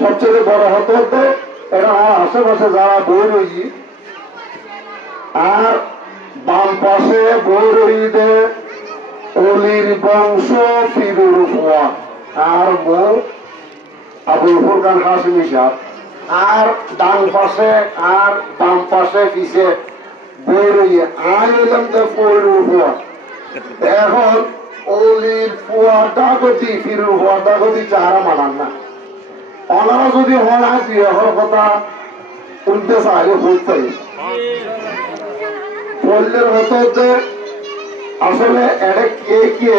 সবচেয়ে বড় হতে হতে এরা আশেপাশে যারা বই রয়েছি আর বাম পাশে বই রইতে অলির বংশ ফিরুর ফুয়া আর বউ আবুল ফুরকান হাসিমি সাহেব আর ডান পাশে আর বাম পাশে পিছে বই রইয়ে আর এলাম তো ফিরুর ফুয়া। এখন অলির ফুয়াটা গতি ফিরুর ফুয়াটা গতি চাহারা মানান না। ওনারা যদি হন আর বিয়ের কথা শুনতে চাইলে বলতে বললেন হতে আসলে এটা কে কে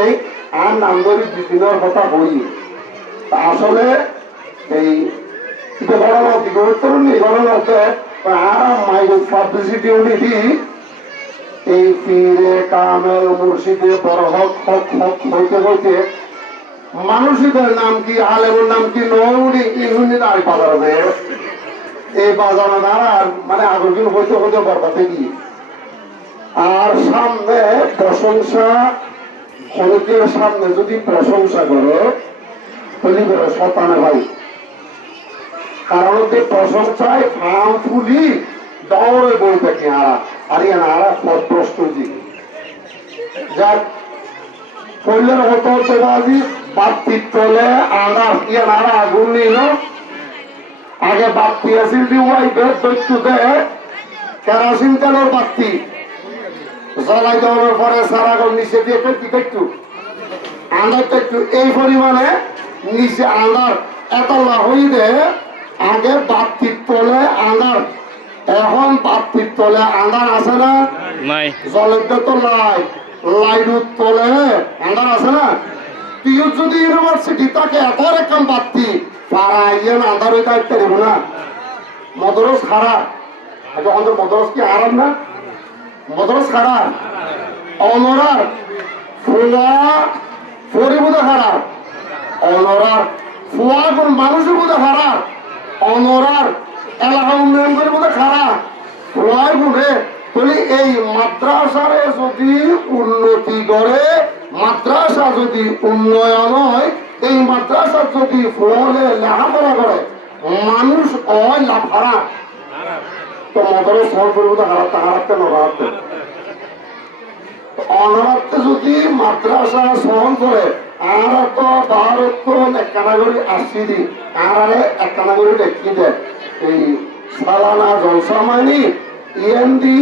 আর নান্দরিক বিপিনের কথা বলি আসলে এই ঘটনা তরুণ এই ঘটনাতে আর মাইক পাবলিসিটি উনি এই পীরে কামেল মুর্শিদে বরহক হক হক হইতে হইতে মানুষদের নাম কি আলেমের নাম কি নৌনি ইহুনি আর বাজারে এই বাজানো দ্বারা মানে আগুন হইতে হইতে বরবাদে গিয়ে আর সামনে প্রশংসা খনিকের সামনে যদি প্রশংসা করে তৈরি করে শতানে ভাই কারণ প্রশংসায় ফার্ম ফুলি দৌড়ে বই থাকে আর ইয়ারা প্রস্তুতি যার কইলের হতো হচ্ছে বাজি বাতি তোলে আনার ইয়ারা আগুন নিল আগে বাতি আসিল দিওয়াইবের দৈত্যুতে কেরাসিন তেলের বাতি জ্বলাই দেওয়ার পরে সারাগর নিচে দিয়ে একটু আন্দারটা একটু এই পরিমাণে নিচে আন্দার এতলা হইলে আগে বাতির তলে আন্দার এখন বাতির তলে আন্দার আছে না জলের তো লাইট তলে আন্দার আছে না তুইও যদি ইউনিভার্সিটি তাকে এত রকম বাতি পাড়া ইয়ে আন্দার হইতে আসতে দেবো না মদরস খারাপ যখন তো মদরস কি আরাম না মদরস খারাপ অনরার ফুয়া ফরিবুদে খারাপ অনরার ফুয়া কোন মানুষের বোধে খারাপ অনরার এলাকা উন্নয়ন করে বোধে খারাপ ফুয়ার গুণে বলি এই মাদ্রাসারে যদি উন্নতি করে মাদ্রাসা যদি উন্নয়ন হয় এই মাদ্রাসা যদি ফলে লেখাপড়া করে মানুষ হয় লাফারা তো মদরের সহজ পরিবর্তন হারাতে নড়াতে অনরাতে যদি মাদ্রাসা সহন করে আর তো ভারত একখানাগরি আসছি দি আর একখানাগরি দেখি দেয় এই সালানা জলসা মানি ইএমডি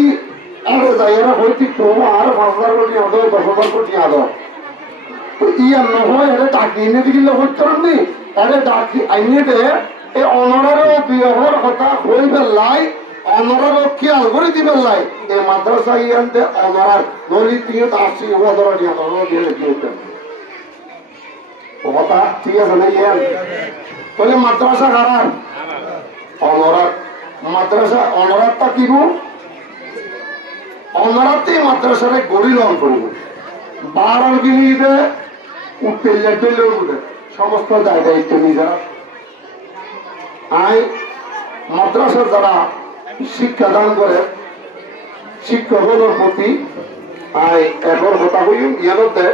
আরে যাইরা হইতি প্রভু আর 5,000 কোটি আদো 10,000 কোটি আদো তো ইয়া নহয় এটা ডাকি এনে দিলে হইতো নি আরে ডাকি আইনে দে এই অনরের বিহর কথা হইবে লাই অনরার খেয়াল করে দিবেন লাই এই মাদ্রাসা ইয়ানতে অনরার নলি দিয়ে আসছি ওদরা দিয়ে অনরা দিয়ে দিতেন কথা ঠিক আছে না ইয়ান বলে মাদ্রাসা খারাপ অনরার মাদ্রাসা অনরারটা কিব অনরাতে মাদ্রাসারে গড়ি লন করব 12 গিনিতে উঠতে লেটলে উঠে সমস্ত জায়গায় একটু নিজেরা আই মাদ্রাসা যারা শিক্ষাদান করে শিক্ষকদের প্রতি আই এখন কথা কই ইয়ানতে